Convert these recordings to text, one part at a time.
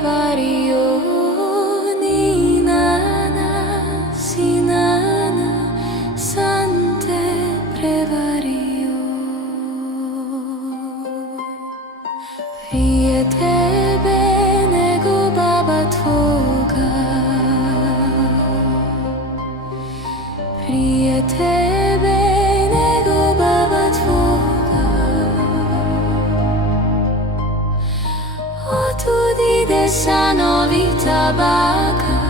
prevario, ni nana, si nana, sante prevario. Prije tebe nego baba tvoga, prije tebe nego baba tvoga. Otud ide sanovita baka,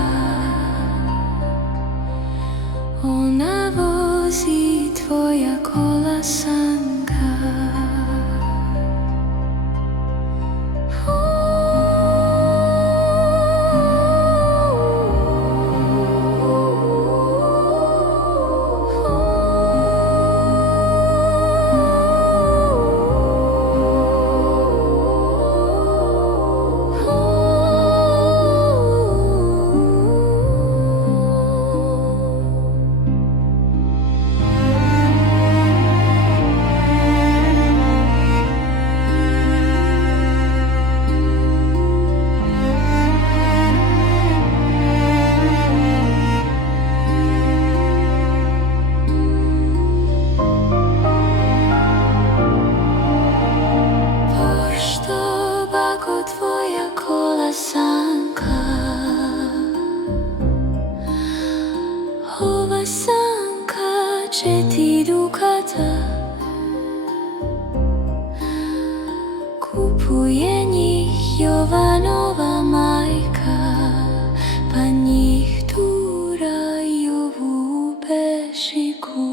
ona vozi tvoja kolasanka. Tvoja kolasanka, ova sanka 4 dukata, kupuje njih Jovanova majka, pa njih turaju u pešiku.